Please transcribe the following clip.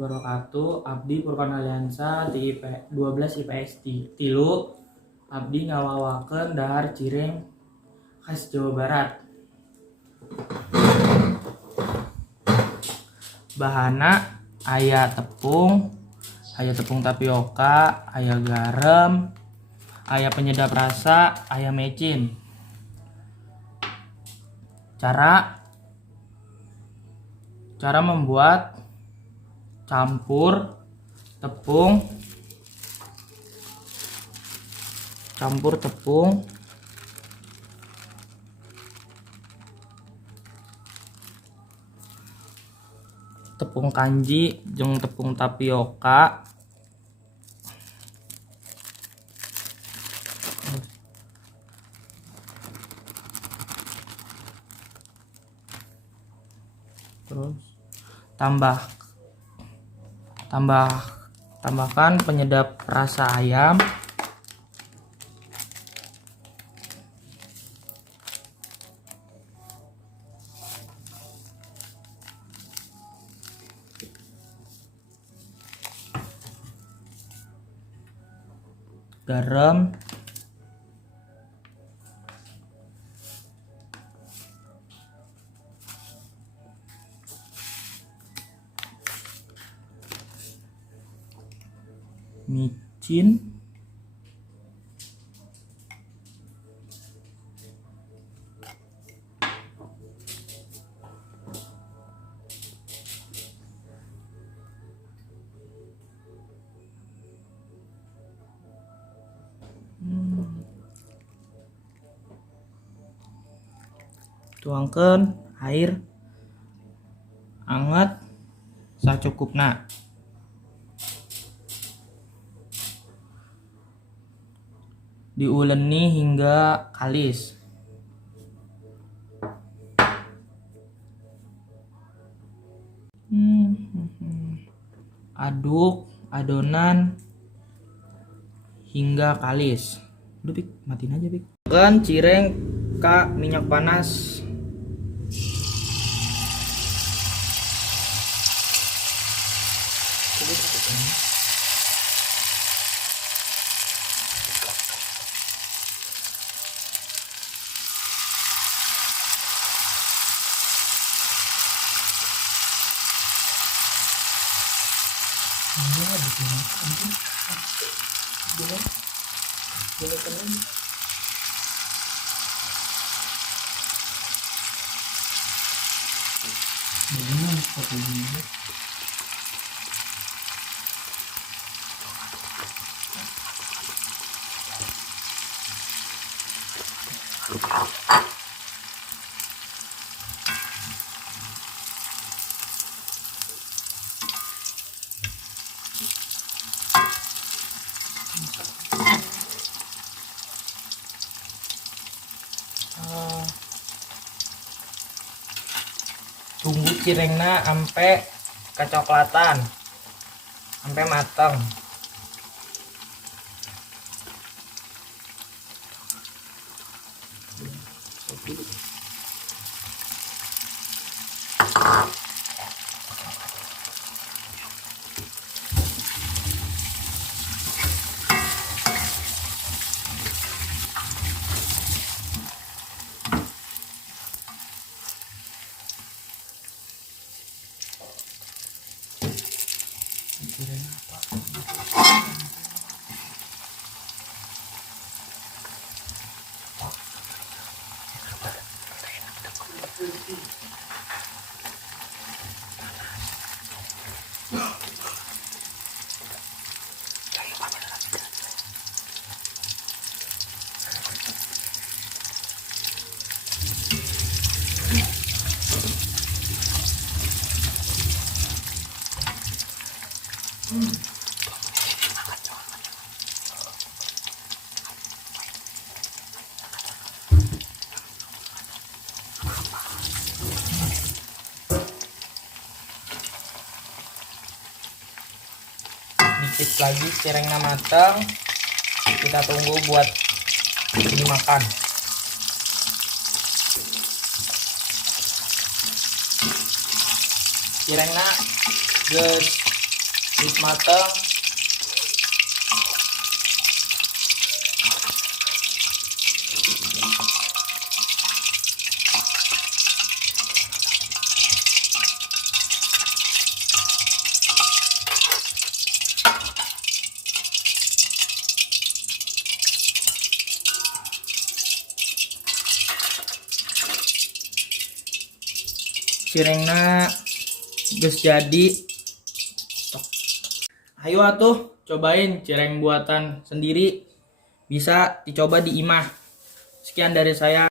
wabarakatuh. Abdi Purkan Aliansa di 12 IPS 3. Abdi ngawawakeun dahar cireng khas Jawa Barat. Bahana aya tepung tapioka, aya garam, aya penyedap rasa, aya mecin. Cara membuat: campur tepung tepung kanji jeung tepung tapioka. Terus tambahkan penyedap rasa ayam, garam, micin, tuangkeun air anget sacukupna. Diuleni hingga kalis. Aduk adonan hingga kalis. Udah Pik, matiin aja Pik. Masukkan cireng ke minyak panas. Tunggu cirengna sampai kecoklatan, sampai matang. Dikit lagi cirengnya matang, kita tunggu buat dimakan. Cirengna geus Bis mateng. Cirengna geus jadi. Ayo atuh cobain cireng buatan sendiri, bisa dicoba di imah. Sekian dari saya.